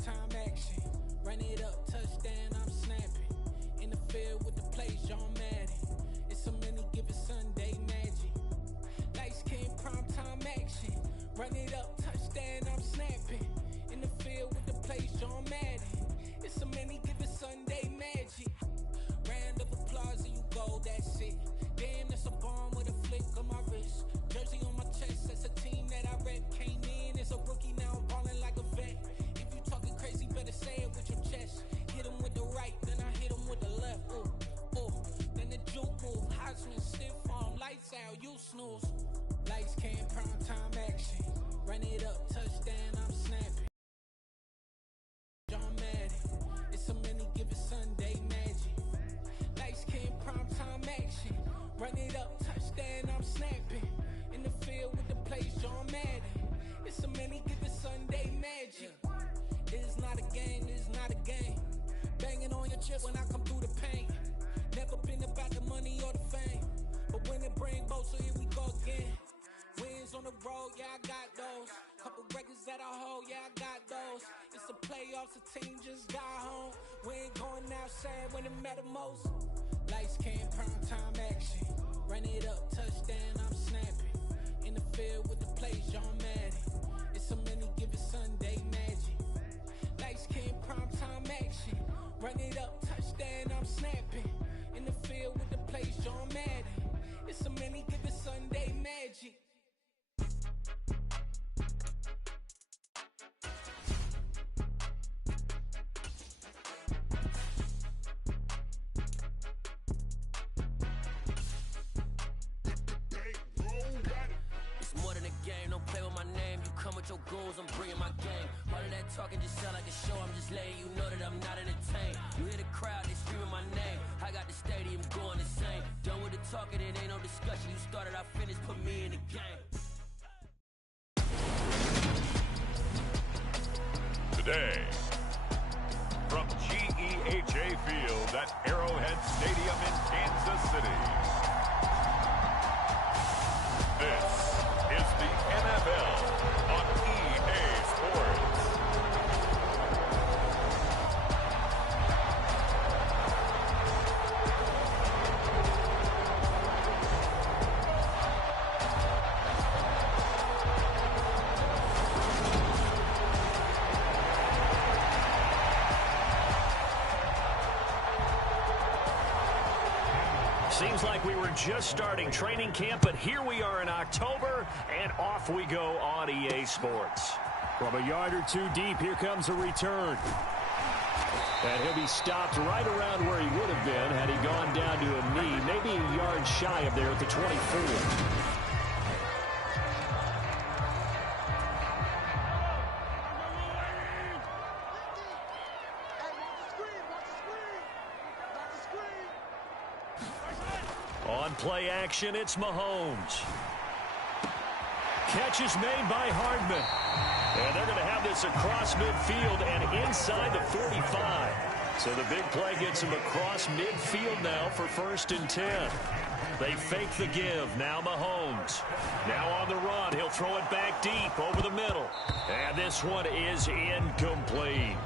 primetime action. Run it up, touchdown, I'm snapping. In the field with the plays, John Madden. It's a many given Sunday magic. Lights came primetime action. Run it up, touchdown, I'm snapping. In the field with the plays, John Madden. It's a many given Sunday magic. Round of applause and you go, that's it. Damn, that's a bomb with a flick on my wrist. Jersey on my chest, that's a team that I rep. Came in as a rookie, now I'm ballin' like a vet. If you talking crazy, better say it with your chest. Hit him with the right, then I hit him with the left. Ooh, ooh, then the juke move. Heisman, stiff arm, lights out, you snooze. Lights came, primetime action. Run it up, touchdown, I'm snapping. John Madden, it's a many given Sunday magic. Lights came, primetime action. Run it up, touchdown, I'm snapping. In the field with the plays, John Madden. It's a many given Sunday magic. It is not a game, it is not a game. Banging on your chest when I come through the paint. Never been about the money or the fame. But when it bring both, so here we go again. Wins on the road, yeah, I got those. Couple records that I hold, yeah, I got those. It's the playoffs, the team just got home. We ain't going outside when it matter most. Lights came, primetime action. Run it up, touchdown, I'm snapping. In the field with the plays, John Madden. It's a many given Sunday magic. Lights came, primetime action. Run it up, touchdown, I'm snapping. In the field with the plays, John Madden. It's a many given Sunday magic. Your goals, I'm bringing my game. All of that talking just sound like a show. I'm just letting you know that I'm not entertained. You hear the crowd, they screaming my name. I got the stadium going insane. Done with the talking, it ain't no discussion. You started, I finished, put me in the game. Today, from GEHA Field at Arrowhead Stadium in Kansas City, this is the NFL on EA Sports. Seems like we were just starting training camp, but here we are in October, and off we go on EA Sports. From a yard or two deep, here comes a return. And he'll be stopped right around where he would have been had he gone down to a knee, maybe a yard shy of there at the 24. On play action, it's Mahomes. Catch is made by Hardman. And they're going to have this across midfield and inside the 45. So the big play gets him across midfield now for 1st and 10. They fake the give. Now Mahomes. Now on the run. He'll throw it back deep over the middle. And this one is incomplete.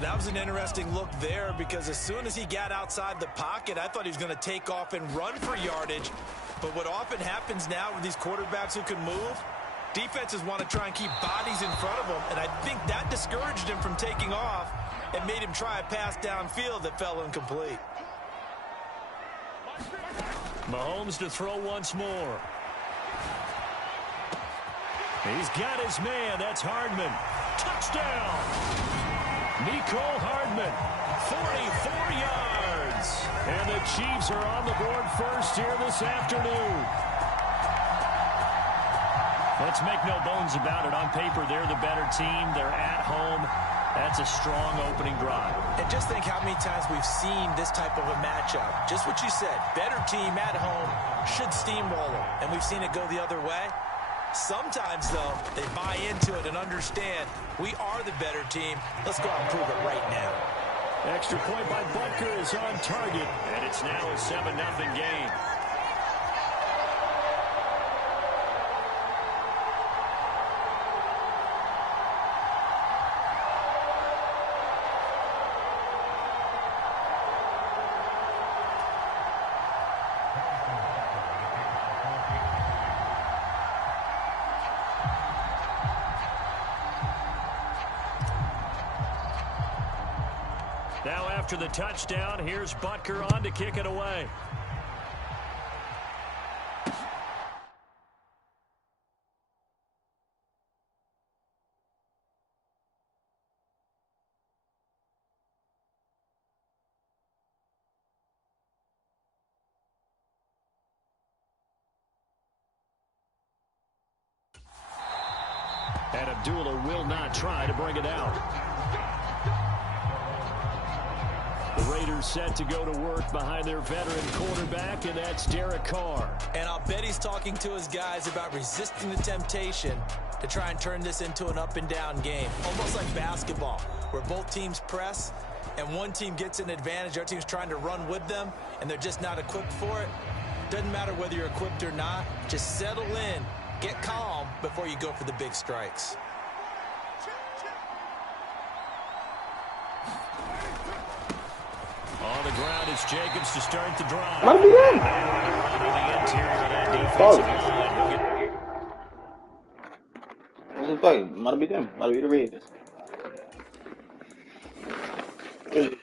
That was an interesting look there because as soon as he got outside the pocket, I thought he was going to take off and run for yardage. But what often happens now with these quarterbacks who can move, defenses want to try and keep bodies in front of them, and I think that discouraged him from taking off and made him try a pass downfield that fell incomplete. Mahomes to throw once more. He's got his man. That's Hardman. Touchdown! Mecole Hardman, 44 yards. And the Chiefs are on the board first here this afternoon. Let's make no bones about it. On paper, they're the better team. They're at home. That's a strong opening drive. And just think how many times we've seen this type of a matchup. Just what you said, better team at home should steamroll them. And we've seen it go the other way. Sometimes, though, they buy into it and understand we are the better team. Let's go out and prove it right now. Extra point by Butker is on target, and it's now a 7-0 game. Now after the touchdown, here's Butker on to kick it away. And Abdullah will not try to bring it out. The Raiders set to go to work behind their veteran quarterback, and that's Derek Carr. And I'll bet he's talking to his guys about resisting the temptation to try and turn this into an up-and-down game. Almost like basketball, where both teams press, and one team gets an advantage, our team's trying to run with them, and they're just not equipped for it. Doesn't matter whether you're equipped or not. Just settle in, get calm before you go for the big strikes. On the ground, it's Jacobs to start the drive. Might be them. The interior of that defensive line. What's the fight? Might be them. Might be the Raiders. Only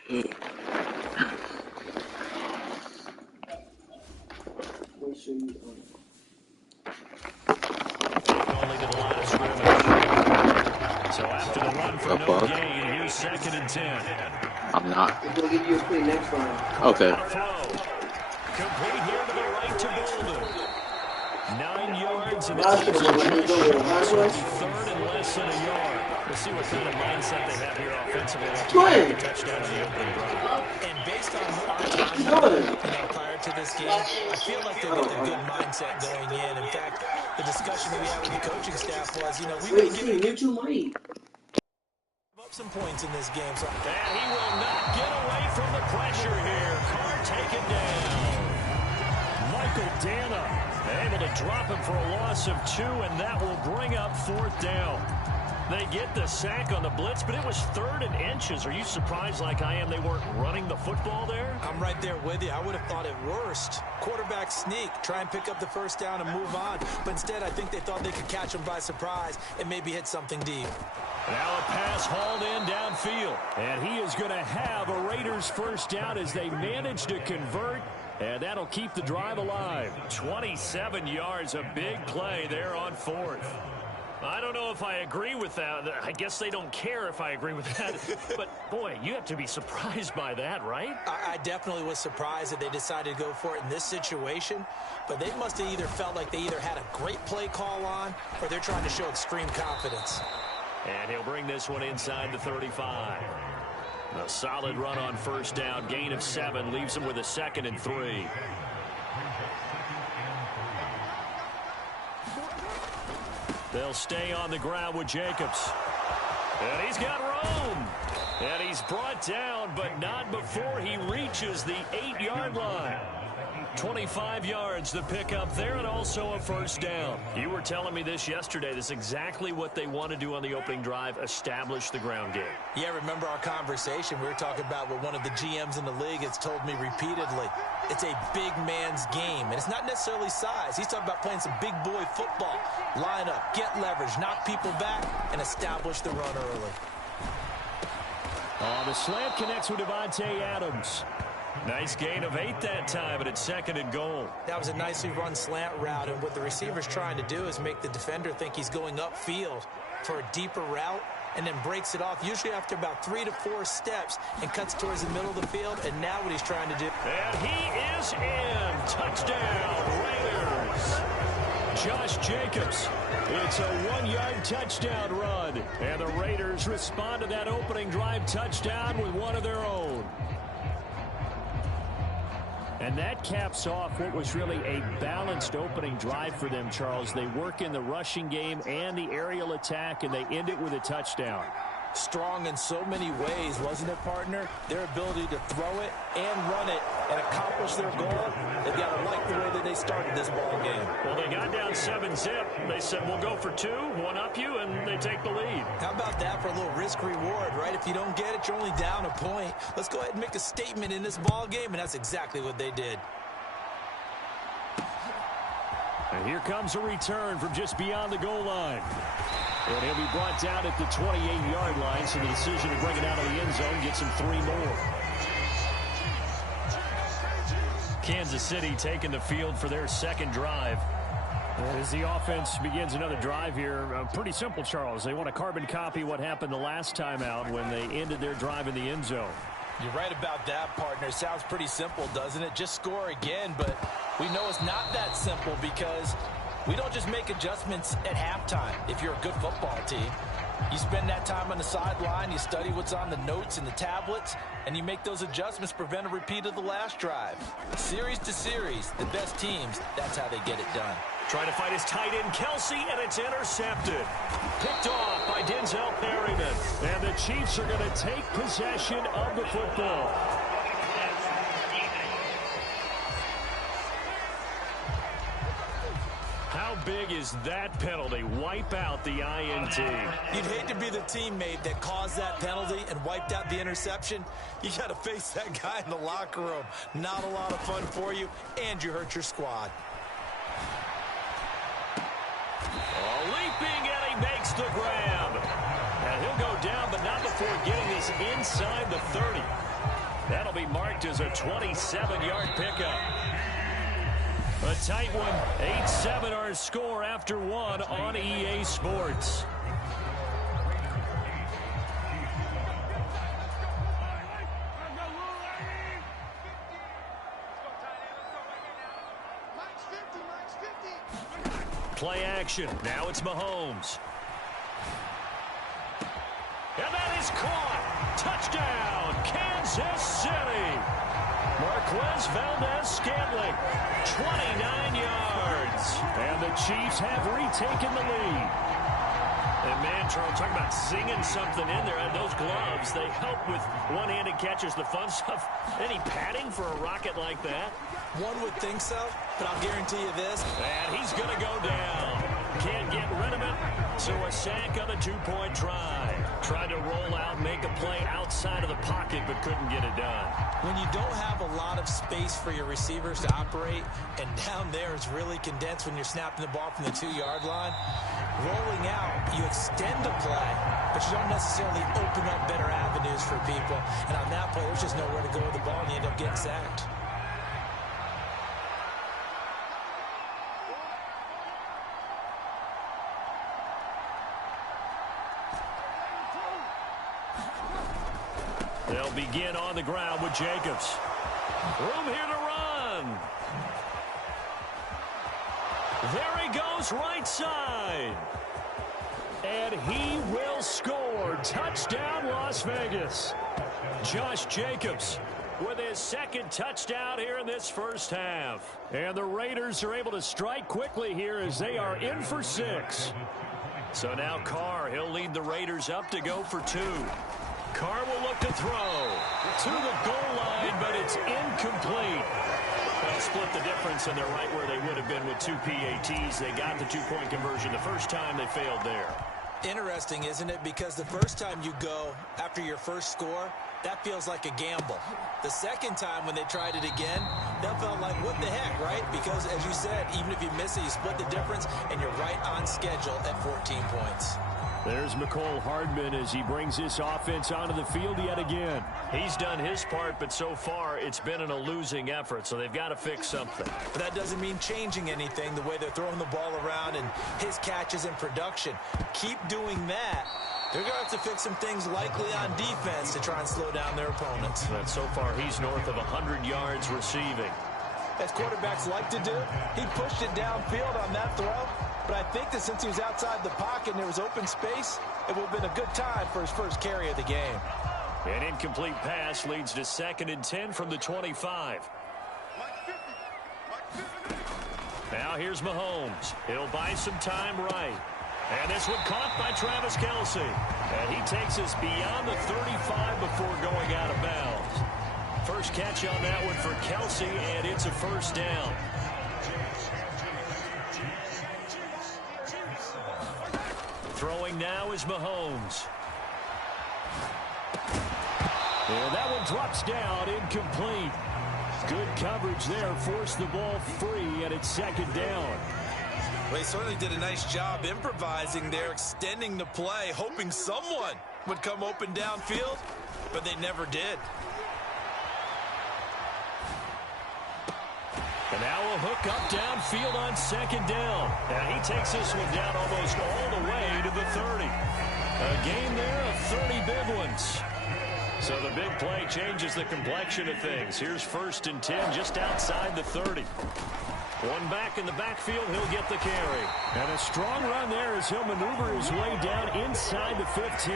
to the line of scrimmage. So after the run for no gain, here's 2nd and 10. I'm not. We'll give you a play next time. Okay. Complete here to the right to Golden. 9 yards and Last it's one, when you go with a high rush. 3rd and less than a yard. We'll see what kind of mindset they have here offensively. Twin. Touchdown on the opening drive. And based on our time prior to this game, I feel like they've got a good mindset going in. In fact, the discussion that we had with the coaching staff was, you know, we Wait, may see, give you might. up some points in this game. So And he will not get away from the pressure here. Carr taken down. Michael Dana able to drop him for a loss of 2, and that will bring up 4th down. They get the sack on the blitz, but it was 3rd and inches. Are you surprised like I am they weren't running the football there? I'm right there with you. I would have thought at worst, quarterback sneak, try and pick up the 1st down and move on. But instead, I think they thought they could catch him by surprise and maybe hit something deep. Now a pass hauled in downfield. And he is going to have a Raiders 1st down as they manage to convert. And that'll keep the drive alive. 27 yards, a big play there on 4th. I don't know if I agree with that. I guess they don't care if I agree with that. But, boy, you have to be surprised by that, right? I definitely was surprised that they decided to go for it in this situation. But they must have either felt like they either had a great play call on or they're trying to show extreme confidence. And he'll bring this one inside the 35. A solid run on 1st down. Gain of 7 leaves him with a 2nd and 3. They'll stay on the ground with Jacobs. And he's got room. And he's brought down, but not before he reaches the 8-yard line. 25 yards to pick up there, and also a 1st down. You were telling me this yesterday. This is exactly what they want to do on the opening drive, establish the ground game. Yeah, remember our conversation? We were talking about what one of the GMs in the league has told me repeatedly. It's a big man's game, and it's not necessarily size. He's talking about playing some big boy football. Line up, get leverage, knock people back, and establish the run early. The slant connects with Devontae Adams. Nice gain of 8 that time, but it's 2nd and goal. That was a nicely run slant route, and what the receiver's trying to do is make the defender think he's going upfield for a deeper route, and then breaks it off, usually after about 3 to 4 steps, and cuts towards the middle of the field, and now what he's trying to do. And he is in. Touchdown, Raiders. Josh Jacobs. It's a 1-yard touchdown run, and the Raiders respond to that opening drive touchdown with one of their own. And that caps off what was really a balanced opening drive for them, Charles. They work in the rushing game and the aerial attack, and they end it with a touchdown. Strong in so many ways, wasn't it, partner? Their ability to throw it and run it and accomplish their goal, they've got to like the way that they started this ball game. Well, they got down 7-zip. They said, we'll go for 2, one up you, and they take the lead. How about that for a little risk-reward, right? If you don't get it, you're only down a point. Let's go ahead and make a statement in this ball game, and that's exactly what they did. And here comes a return from just beyond the goal line. And he'll be brought down at the 28-yard line, so the decision to bring it out of the end zone gets him 3 more. Kansas City taking the field for their second drive. As the offense begins another drive here, pretty simple, Charles. They want to carbon copy what happened the last time out when they ended their drive in the end zone. You're right about that, partner. Sounds pretty simple, doesn't it? Just score again, but we know it's not that simple because we don't just make adjustments at halftime if you're a good football team. You spend that time on the sideline, you study what's on the notes and the tablets, and you make those adjustments to prevent a repeat of the last drive. Series to series, the best teams, that's how they get it done. Trying to fight his tight end, Kelsey, and it's intercepted. Picked off by Denzel Perryman. And the Chiefs are going to take possession of the football. How big is that penalty? Wipe out the INT. You'd hate to be the teammate that caused that penalty and wiped out the interception. You got to face that guy in the locker room. Not a lot of fun for you, and you hurt your squad. Leaping, and he makes the grab. And he'll go down, but not before getting this inside the 30. That'll be marked as a 27-yard pickup. A tight one. 8-7 our score after one on EA Sports. Play action. Now it's Mahomes. And that is caught. Touchdown, Kansas City. Marquez Valdez-Scantling, 29 yards. And the Chiefs have retaken the lead. And man, Charles, talking about singing something in there. And those gloves, they help with one-handed catches, the fun stuff. Any padding for a rocket like that? One would think so, but I'll guarantee you this. And he's going to go down. Can't get rid of it, so a sack on a 2-point try. Tried to roll out, make a play outside of the pocket, but couldn't get it done. When you don't have a lot of space for your receivers to operate, and down there is really condensed when you're snapping the ball from the 2-yard line, rolling out, you extend the play, but you don't necessarily open up better avenues for people. And on that play, there's just nowhere to go with the ball, and you end up getting sacked. They'll begin on the ground with Jacobs. Room here to run. There he goes, right side. And he will score. Touchdown, Las Vegas. Josh Jacobs with his second touchdown here in this first half. And the Raiders are able to strike quickly here as they are in for 6. So now Carr, he'll lead the Raiders up to go for 2. Carr will look to throw to the goal line, but it's incomplete. They'll split the difference, and they're right where they would have been with 2 PATs. They got the 2-point conversion the first time. They failed there. Interesting, isn't it? Because the first time you go after your first score, that feels like a gamble. The second time when they tried it again, that felt like, what the heck, right? Because, as you said, even if you miss it, you split the difference, and you're right on schedule at 14 points. There's McCole Hardman as he brings this offense onto the field yet again. He's done his part, but so far it's been in a losing effort, so they've got to fix something. But that doesn't mean changing anything, the way they're throwing the ball around and his catches and production. Keep doing that. They're going to have to fix some things likely on defense to try and slow down their opponents. And so far he's north of 100 yards receiving. As quarterbacks like to do, he pushed it downfield on that throw. But I think that since he was outside the pocket and there was open space, it would have been a good time for his first carry of the game. An incomplete pass leads to 2nd and 10 from the 25. Now here's Mahomes. He'll buy some time right. And this one caught by Travis Kelce. And he takes us beyond the 35 before going out of bounds. First catch on that one for Kelce, and it's a first down. Throwing now is Mahomes. And that one drops down, incomplete. Good coverage there, forced the ball free, and it's 2nd down. Well, he certainly did a nice job improvising there, extending the play, hoping someone would come open downfield, but they never did. And now a hook up downfield on second down. And he takes this one down almost all the way to the 30. A game there of 30 big ones. So the big play changes the complexion of things. Here's 1st and 10 just outside the 30. One back in the backfield, he'll get the carry. And a strong run there as he'll maneuver his way down inside the 15.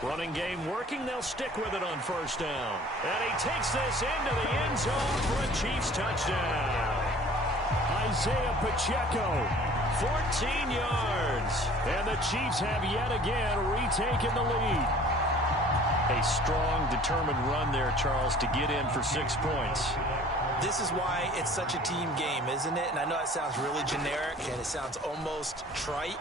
Running game working, they'll stick with it on 1st down. And he takes this into the end zone for a Chiefs touchdown. Isaiah Pacheco, 14 yards. And the Chiefs have yet again retaken the lead. A strong, determined run there, Charles, to get in for 6 points. This is why it's such a team game, isn't it? And I know it sounds really generic and it sounds almost trite,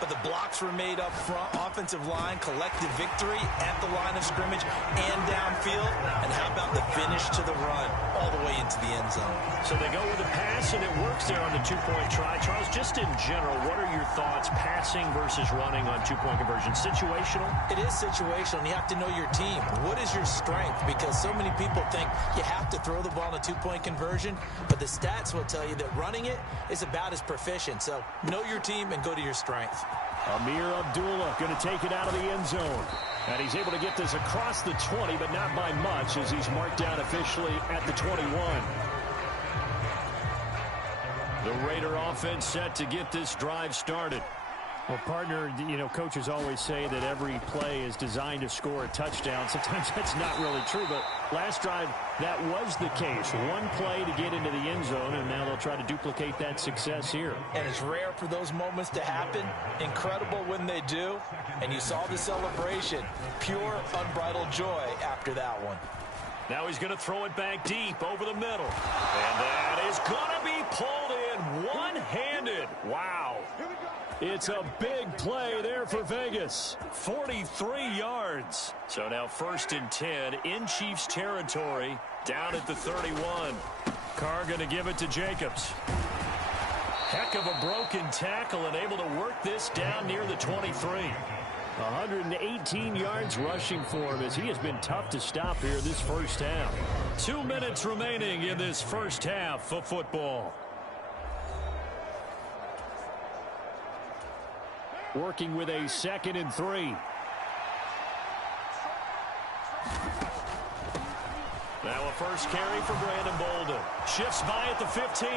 but the blocks were made up front, offensive line, collective victory at the line of scrimmage and downfield. And how about the finish to the run all the way into the end zone? So they go with a pass, and it works there on the 2-point try. Charles, just in general, what are your thoughts passing versus running on 2-point conversion? Situational? It is situational, and you have to know your team. What is your strength? Because so many people think you have to throw the ball in a 2-point conversion, but the stats will tell you that running it is about as proficient. So know your team and go to your strength. Amir Abdullah going to take it out of the end zone. And he's able to get this across the 20, but not by much as he's marked down officially at the 21. The Raider offense set to get this drive started. Well, partner, you know, coaches always say that every play is designed to score a touchdown. Sometimes that's not really true, but last drive, that was the case. One play to get into the end zone, and now they'll try to duplicate that success here. And it's rare for those moments to happen. Incredible when they do. And you saw the celebration. Pure, unbridled joy after that one. Now he's going to throw it back deep over the middle. And that is going to be pulled in one-handed. Wow. It's a big play there for Vegas. 43 yards. So now 1st and 10 in Chiefs territory, down at the 31. Carr going to give it to Jacobs. Heck of a broken tackle and able to work this down near the 23. 118 yards rushing for him as he has been tough to stop here this first half. 2 minutes remaining in this first half of football. Working with a 2nd and 3. Now a first carry for Brandon Bolden. Shifts by at the 15.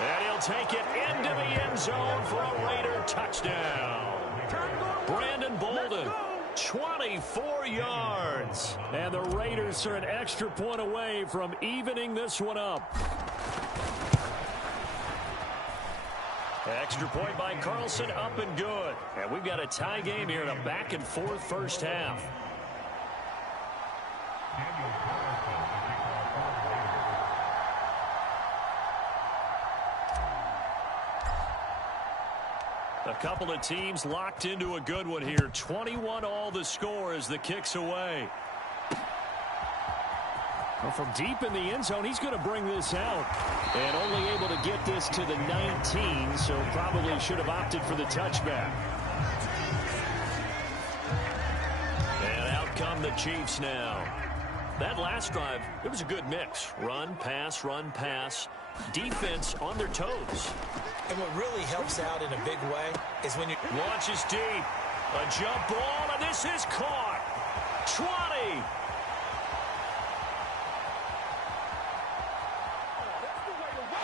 And he'll take it into the end zone for a Raider touchdown. Brandon Bolden, 24 yards. And the Raiders are an extra point away from evening this one up. Extra point by Carlson, up and good. And we've got a tie game here in a back-and-forth first half. A couple of teams locked into a good one here. 21 all the score as the kick's away. Well, from deep in the end zone, he's going to bring this out. And only able to get this to the 19, so probably should have opted for the touchback. And out come the Chiefs now. That last drive, it was a good mix. Run, pass, defense on their toes. And what really helps out in a big way is when you launches deep. A jump ball, and this is caught. 20.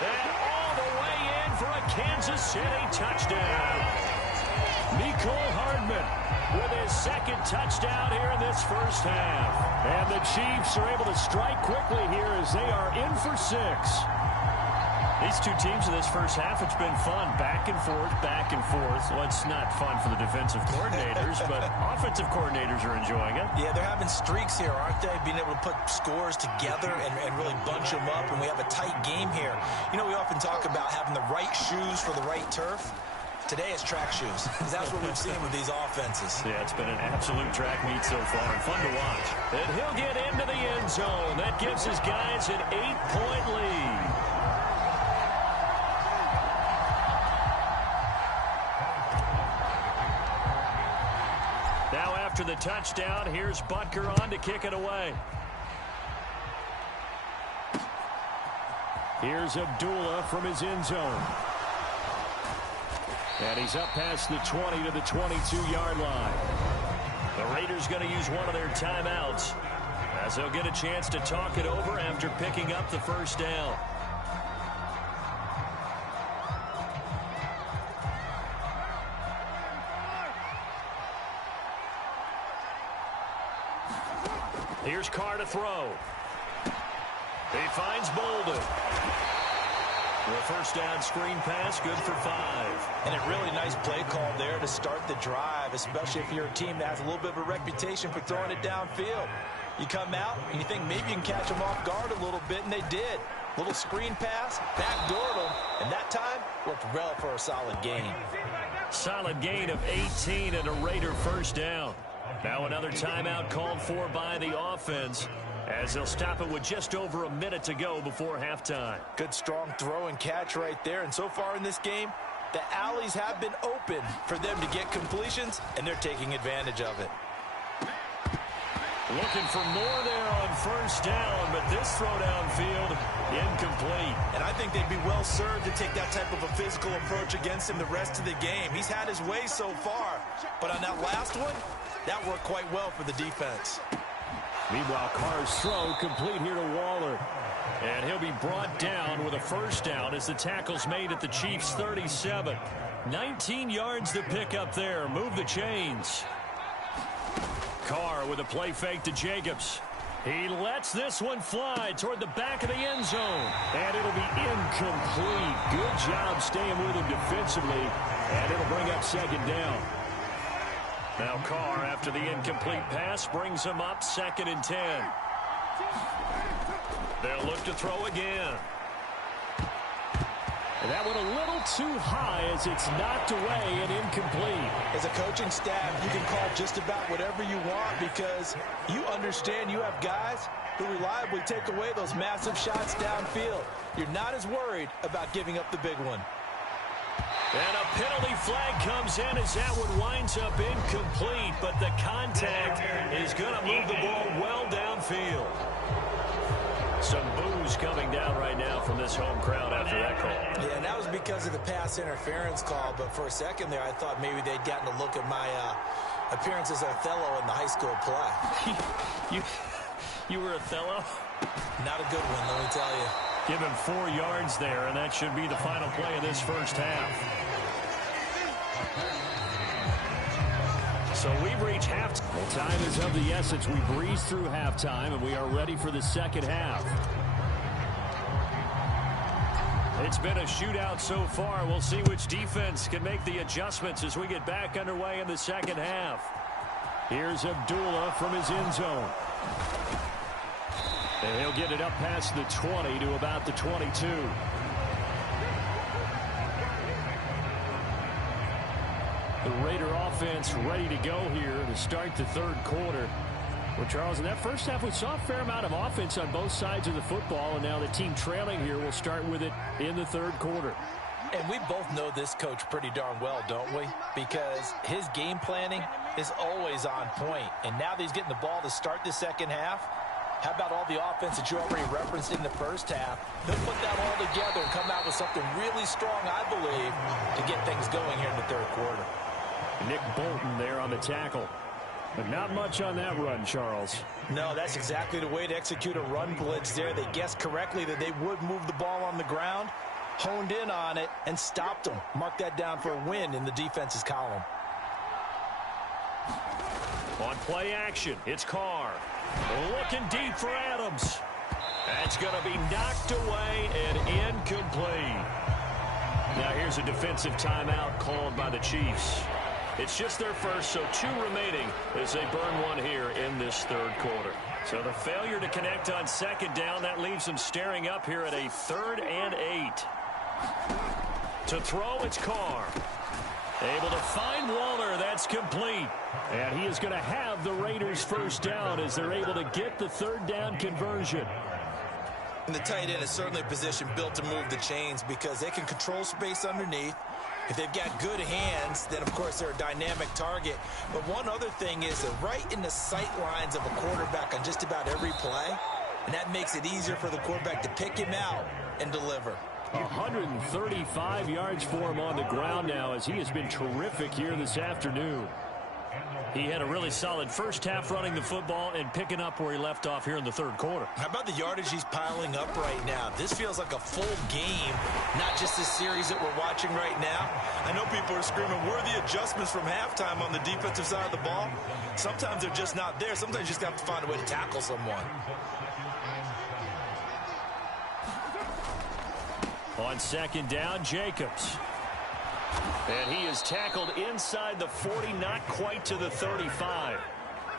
And all the way in for a Kansas City touchdown. Mecole Hardman with his 2nd touchdown here in this first half. And the Chiefs are able to strike quickly here as they are in for 6. These two teams in this first half, it's been fun. Back and forth, back and forth. Well, it's not fun for the defensive coordinators, but offensive coordinators are enjoying it. Yeah, they're having streaks here, aren't they? Being able to put scores together and really bunch them up, and we have a tight game here. You know, we often talk about having the right shoes for the right turf. Today is track shoes. That's what we've seen with these offenses. Yeah, it's been an absolute track meet so far and fun to watch. And he'll get into the end zone. That gives his guys an 8-point lead. Now after the touchdown, here's Butker on to kick it away. Here's Abdullah from his end zone. And he's up past the 20 to the 22-yard line. The Raiders going to use one of their timeouts as they'll get a chance to talk it over after picking up the first down. Here's Carr to throw. He finds Bolden. The first down screen pass, good for 5. And a really nice play call there to start the drive, especially if you're a team that has a little bit of a reputation for throwing it downfield. You come out and you think maybe you can catch them off guard a little bit, and they did. Little screen pass, backdoored them, and that time worked well for a solid gain. Solid gain of 18 and a Raider first down. Now another timeout called for by the offense, as they'll stop it with just over a minute to go before halftime. Good strong throw and catch right there. And so far in this game, the alleys have been open for them to get completions, and they're taking advantage of it. Looking for more there on first down, but this throw downfield incomplete. And I think they'd be well served to take that type of a physical approach against him the rest of the game. He's had his way so far, but on that last one, that worked quite well for the defense. Meanwhile, Carr's throw complete here to Waller. And he'll be brought down with a first down as the tackle's made at the Chiefs' 37. 19 yards to pick up there. Move the chains. Carr with a play fake to Jacobs. He lets this one fly toward the back of the end zone. And it'll be incomplete. Good job staying with him defensively. And it'll bring up second down. Now Carr, after the incomplete pass, brings him up 2nd and 10. They'll look to throw again. And that one a little too high as it's knocked away and incomplete. As a coaching staff, you can call just about whatever you want because you understand you have guys who reliably take away those massive shots downfield. You're not as worried about giving up the big one. And a penalty flag comes in as that one winds up incomplete, but the contact is going to move the ball well downfield. Some boos coming down right now from this home crowd after that call. Yeah, and that was because of the pass interference call, but for a second there, I thought maybe they'd gotten a look at my appearance as Othello in the high school play. You were Othello? Not a good one, let me tell you. Give him 4 yards there, and that should be the final play of this first half. So we've reached halftime. Well, time is of the essence. We breeze through halftime, and we are ready for the second half. It's been a shootout so far. We'll see which defense can make the adjustments as we get back underway in the second half. Here's Abdullah from his end zone. And he'll get it up past the 20 to about the 22. The Raider offense ready to go here to start the third quarter. Well, Charles, in that first half, we saw a fair amount of offense on both sides of the football, and now the team trailing here will start with it in the third quarter. And we both know this coach pretty darn well, don't we? Because his game planning is always on point. And now that he's getting the ball to start the second half, how about all the offense that you already referenced in the first half? He'll put that all together and come out with something really strong, I believe, to get things going here in the third quarter. Nick Bolton there on the tackle. But not much on that run, Charles. No, that's exactly the way to execute a run blitz there. They guessed correctly that they would move the ball on the ground, honed in on it, and stopped them. Mark that down for a win in the defense's column. On play action, it's Carr. Looking deep for Adams. That's going to be knocked away and incomplete. Now here's a defensive timeout called by the Chiefs. It's just their first, so 2 remaining as they burn one here in this third quarter. So the failure to connect on second down, that leaves them staring up here at a 3rd and 8. To throw, it's Carr. Able to find Waller. That's complete. And he is going to have the Raiders first down as they're able to get the third down conversion. And the tight end is certainly a position built to move the chains because they can control space underneath. If they've got good hands, then, of course, they're a dynamic target. But one other thing is they're right in the sight lines of a quarterback on just about every play, and that makes it easier for the quarterback to pick him out and deliver. 135 yards for him on the ground now as he has been terrific here this afternoon. He had a really solid first half running the football and picking up where he left off here in the third quarter. How about the yardage he's piling up right now? This feels like a full game, not just this series that we're watching right now. I know people are screaming, where are the adjustments from halftime on the defensive side of the ball? Sometimes they're just not there. Sometimes you just have to find a way to tackle someone. On second down, Jacobs. And he is tackled inside the 40, not quite to the 35.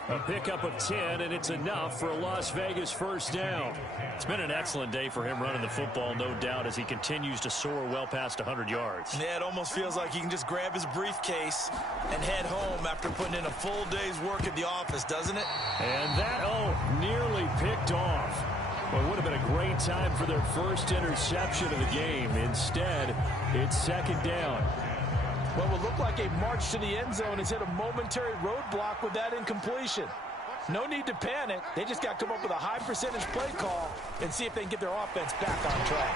A pickup of 10, and it's enough for a Las Vegas first down. It's been an excellent day for him running the football, no doubt, as he continues to soar well past 100 yards. Yeah, it almost feels like he can just grab his briefcase and head home after putting in a full day's work at the office, doesn't it? And that, nearly picked off. Well, it would have been a great time for their first interception of the game. Instead, it's second down. What would look like a march to the end zone has hit a momentary roadblock with that incompletion. No need to panic. They just got to come up with a high percentage play call and see if they can get their offense back on track.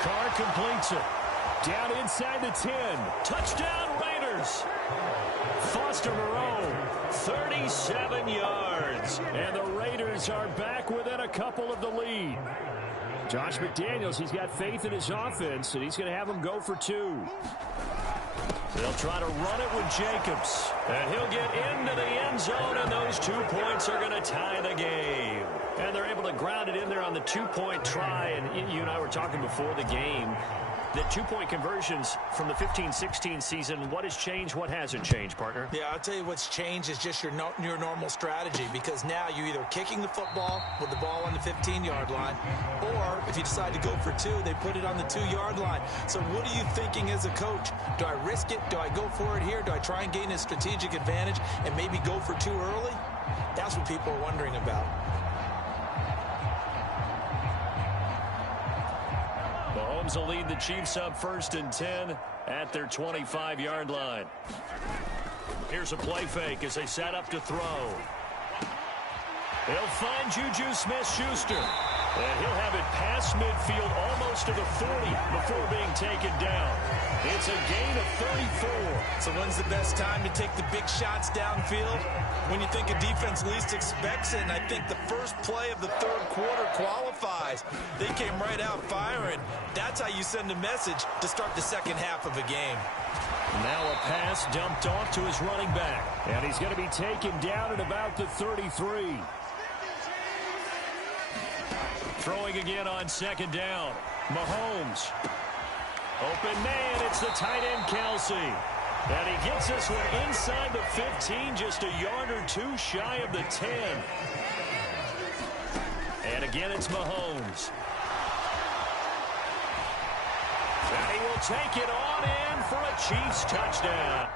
Carr completes it. Down inside the 10. Touchdown, Raiders. Foster Moreau, 37 yards. And the Raiders are back within a couple of the lead. Josh McDaniels, he's got faith in his offense, and he's going to have them go for two. They'll try to run it with Jacobs. And he'll get into the end zone, and those 2 points are going to tie the game. And they're able to ground it in there on the two-point try. And you and I were talking before the game. The two-point conversions from the 15-16 season, what has changed, what hasn't changed, partner? Yeah, I'll tell you what's changed is just your normal strategy, because now you're either kicking the football with the ball on the 15-yard line, or if you decide to go for two, they put it on the 2-yard line. So what are you thinking as a coach? Do I risk it? Do I go for it here? Do I try and gain a strategic advantage and maybe go for two early? That's what people are wondering about. Mahomes will lead the Chiefs up 1st and 10 at their 25-yard line. Here's a play fake as they set up to throw. He'll find Juju Smith-Schuster. And he'll have it past midfield almost to the 40 before being taken down. It's a gain of 34. So when's the best time to take the big shots downfield? When you think a defense least expects it, and I think the first play of the third quarter qualifies. They came right out firing. That's how you send a message to start the second half of a game. Now a pass dumped off to his running back. And he's going to be taken down at about the 33. Throwing again on second down. Mahomes. Open man, it's the tight end Kelce. And he gets this one inside the 15, just a yard or two shy of the 10. And again, it's Mahomes. And he will take it on in for a Chiefs touchdown.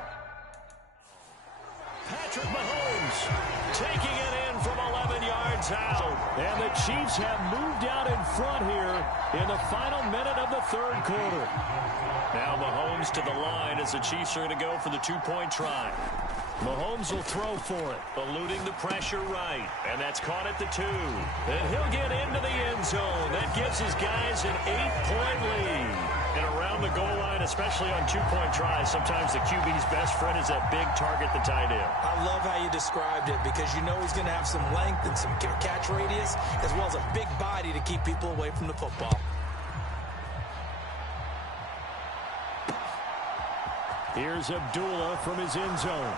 Patrick Mahomes taking it in from 11 yards out. And the Chiefs have moved out in front here in the final minute of the third quarter. Now Mahomes to the line as the Chiefs are going to go for the two-point try. Mahomes will throw for it, eluding the pressure right. And that's caught at the 2. And he'll get into the end zone. That gives his guys an 8-point lead. And around the goal line, especially on two-point tries, sometimes the QB's best friend is that big target, the tight end. I love how you described it, because you know he's going to have some length and some catch radius, as well as a big body to keep people away from the football. Here's Abdullah from his end zone.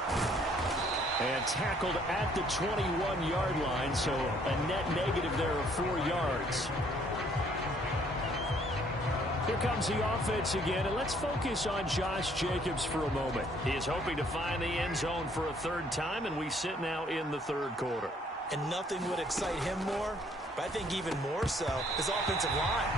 And tackled at the 21-yard line, so a net negative there of 4 yards. Here comes the offense again, and let's focus on Josh Jacobs for a moment. He is hoping to find the end zone for a third time, and we sit now in the third quarter. And nothing would excite him more, but I think even more so, his offensive line.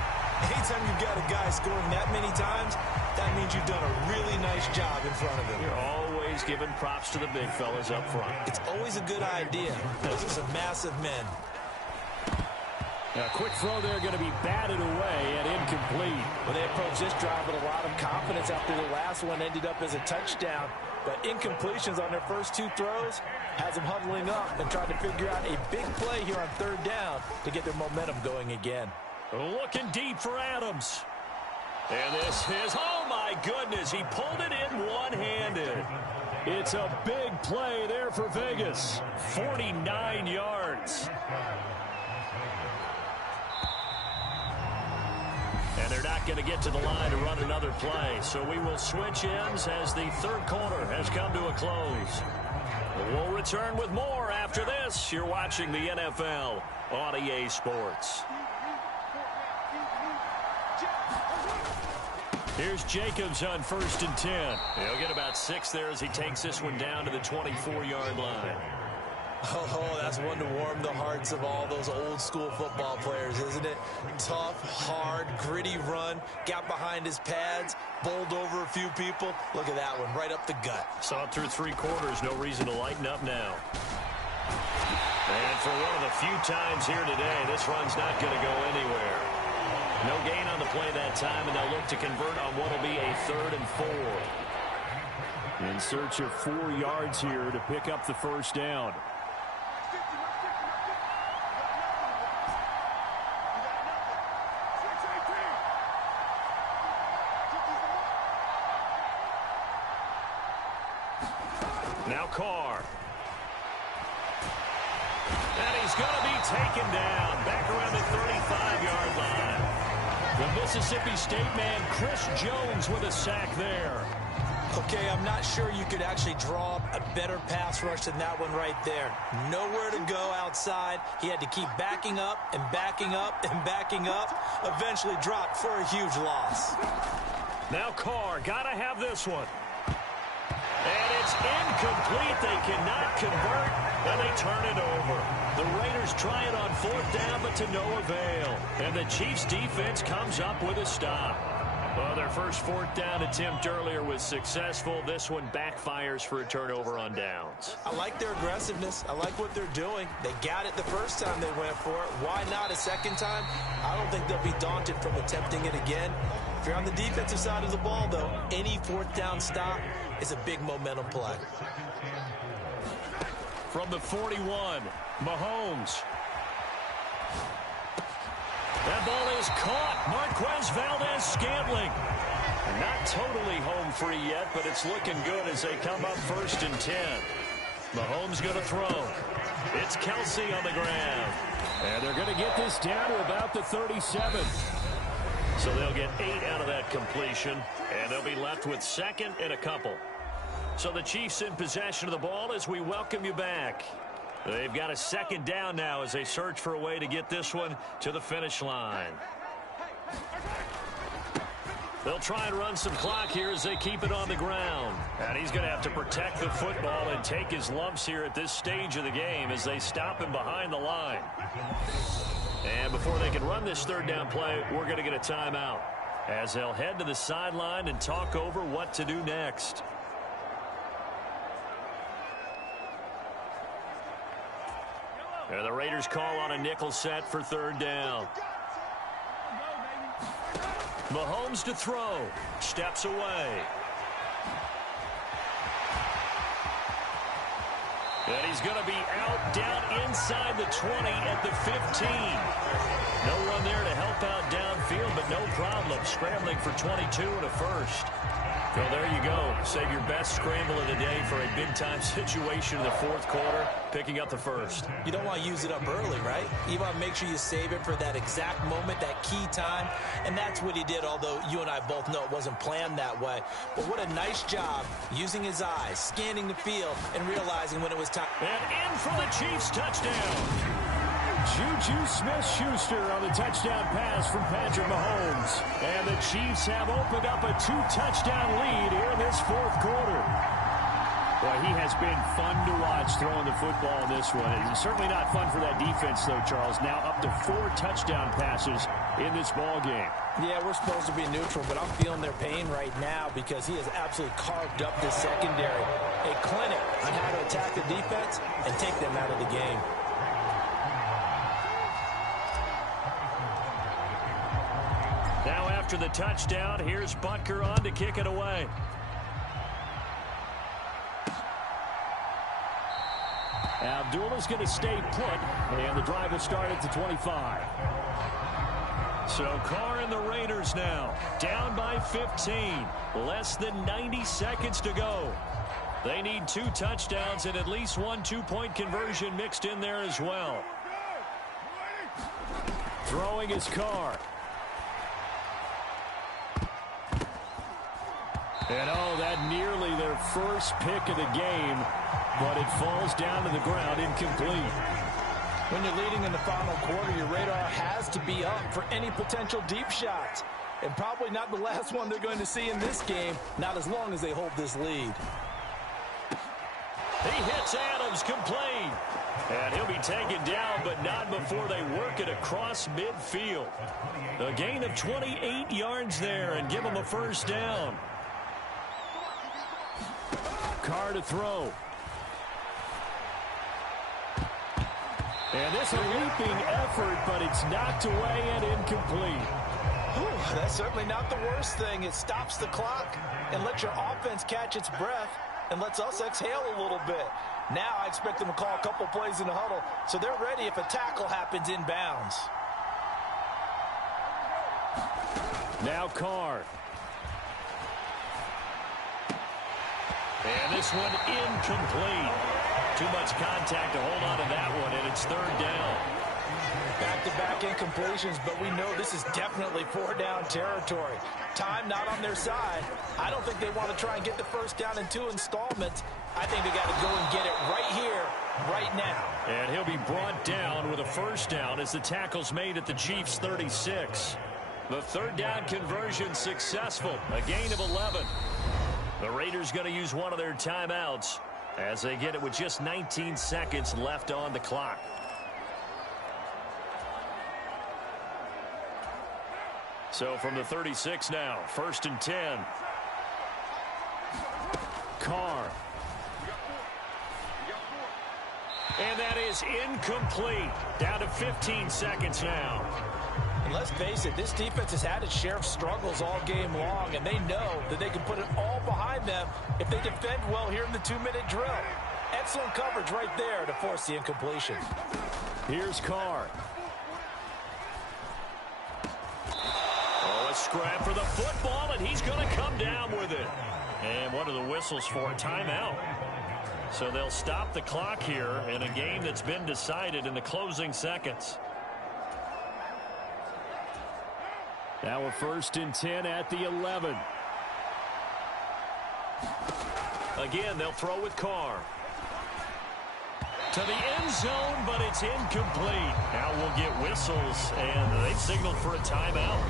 Anytime you've got a guy scoring that many times, that means you've done a really nice job in front of him. You're always giving props to the big fellas up front. It's always a good idea. Those are some massive men. A quick throw there going to be batted away and incomplete. Well, they approached this drive with a lot of confidence after the last one ended up as a touchdown. But incompletions on their first two throws has them huddling up and trying to figure out a big play here on third down to get their momentum going again. Looking deep for Adams. And this is, oh my goodness, he pulled it in one-handed. It's a big play there for Vegas. 49 yards. And they're not going to get to the line to run another play. So we will switch ends as the third quarter has come to a close. We'll return with more after this. You're watching the NFL on EA Sports. Here's Jacobs on 1st and 10. He'll get about 6 there as he takes this one down to the 24-yard line. Oh, that's one to warm the hearts of all those old-school football players, isn't it? Tough, hard, gritty run, got behind his pads, bowled over a few people. Look at that one, right up the gut. Saw it through 3 quarters, no reason to lighten up now. And for one of the few times here today, this run's not going to go anywhere. No gain on the play that time, and they'll look to convert on what will be a 3rd and 4. In search of 4 yards here to pick up the first down. Now Carr. And he's going to be taken down back around the 35-yard line. The Mississippi State man, Chris Jones, with a sack there. Okay, I'm not sure you could actually draw a better pass rush than that one right there. Nowhere to go outside. He had to keep backing up and backing up and backing up. Eventually dropped for a huge loss. Now Carr, got to have this one. And it's incomplete. They cannot convert, and they turn it over. The Raiders try it on 4th down, but to no avail. And the Chiefs' defense comes up with a stop. Well, their first 4th down attempt earlier was successful. This one backfires for a turnover on downs. I like their aggressiveness. I like what they're doing. They got it the first time they went for it. Why not a second time? I don't think they'll be daunted from attempting it again. If you're on the defensive side of the ball, though, any 4th down stop is a big momentum play. From the 41, Mahomes. That ball is caught. Marquez Valdes-Scantling. Not totally home free yet, but it's looking good as they come up 1st and 10. Mahomes going to throw. It's Kelsey on the ground. And they're going to get this down to about the 37. So they'll get 8 out of that completion, and they'll be left with 2nd and a couple. So the Chiefs in possession of the ball as we welcome you back. They've got a 2nd down now as they search for a way to get this one to the finish line. They'll try and run some clock here as they keep it on the ground. And he's going to have to protect the football and take his lumps here at this stage of the game as they stop him behind the line. And before they can run this 3rd down play, we're going to get a timeout as they'll head to the sideline and talk over what to do next. And the Raiders call on a nickel set for 3rd down. Mahomes to throw. Steps away. And he's going to be out down inside the 20 at the 15. No run there to help out downfield, but no problem. Scrambling for 22 and a first. Well, there you go. Save your best scramble of the day for a big-time situation in the 4th quarter, picking up the first. You don't want to use it up early, right? You want to make sure you save it for that exact moment, that key time, and that's what he did, although you and I both know it wasn't planned that way. But what a nice job using his eyes, scanning the field, and realizing when it was time. And in for the Chiefs touchdown. Juju Smith-Schuster on the touchdown pass from Patrick Mahomes. And the Chiefs have opened up a 2-touchdown lead here in this 4th quarter. Well, he has been fun to watch throwing the football in this one. It's certainly not fun for that defense, though, Charles. Now up to 4 touchdown passes in this ball game. Yeah, we're supposed to be neutral, but I'm feeling their pain right now because he has absolutely carved up the secondary. A clinic on how to attack the defense and take them out of the game. Now after the touchdown, here's Butker on to kick it away. Abdullah's going to stay put, and the drive will start at the 25. So Carr and the Raiders now down by 15. Less than 90 seconds to go. They need 2 touchdowns and at least 1 two-point conversion mixed in there as well. Throwing is Carr. And oh, that nearly their first pick of the game, but it falls down to the ground incomplete. When you're leading in the final quarter, your radar has to be up for any potential deep shots. And probably not the last one they're going to see in this game, not as long as they hold this lead. He hits Adams complete. And he'll be taken down, but not before they work it across midfield. A gain of 28 yards there and give him a first down. Carr to throw. And this a leaping effort, but it's knocked away and incomplete. Whew, that's certainly not the worst thing. It stops the clock and lets your offense catch its breath and lets us exhale a little bit. Now I expect them to call a couple plays in the huddle, so they're ready if a tackle happens inbounds. Now Carr. And this one incomplete. Too much contact to hold on to that one, and it's 3rd down. Back-to-back incompletions, but we know this is definitely 4-down territory. Time not on their side. I don't think they want to try and get the first down in 2 installments. I think they got to go and get it right here, right now. And he'll be brought down with a first down as the tackle's made at the Chiefs' 36. The 3rd down conversion successful, a gain of 11. The Raiders going to use one of their timeouts as they get it with just 19 seconds left on the clock. So from the 36 now, 1st and 10. Carr. And that is incomplete. Down to 15 seconds now. And let's face it, this defense has had its share of struggles all game long, and they know that they can put it all behind them if they defend well here in the 2-minute drill. Excellent coverage right there to force the incompletion. Here's Carr. Oh, a scrap for the football, and he's going to come down with it. And what are the whistles for? A timeout. So they'll stop the clock here in a game that's been decided in the closing seconds. Now a 1st and 10 at the 11. Again, they'll throw with Carr. To the end zone, but it's incomplete. Now we'll get whistles, and they've signaled for a timeout.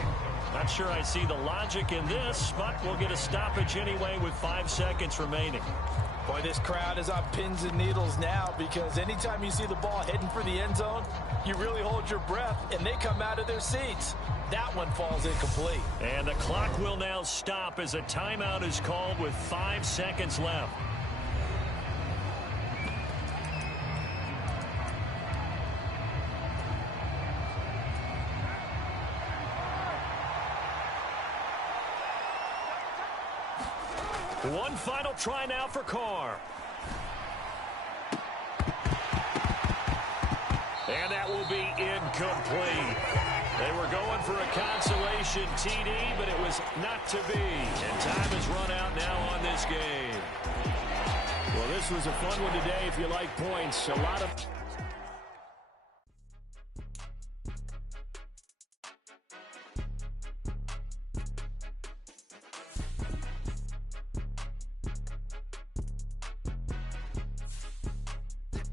Not sure I see the logic in this, but we'll get a stoppage anyway with 5 seconds remaining. Boy, this crowd is on pins and needles now because anytime you see the ball heading for the end zone, you really hold your breath, and they come out of their seats. That one falls incomplete. And the clock will now stop as a timeout is called with 5 seconds left. One final try now for Carr. And that will be incomplete. They were going for a consolation TD, but it was not to be. And time has run out now on this game. Well, this was a fun one today if you like points. A lot of...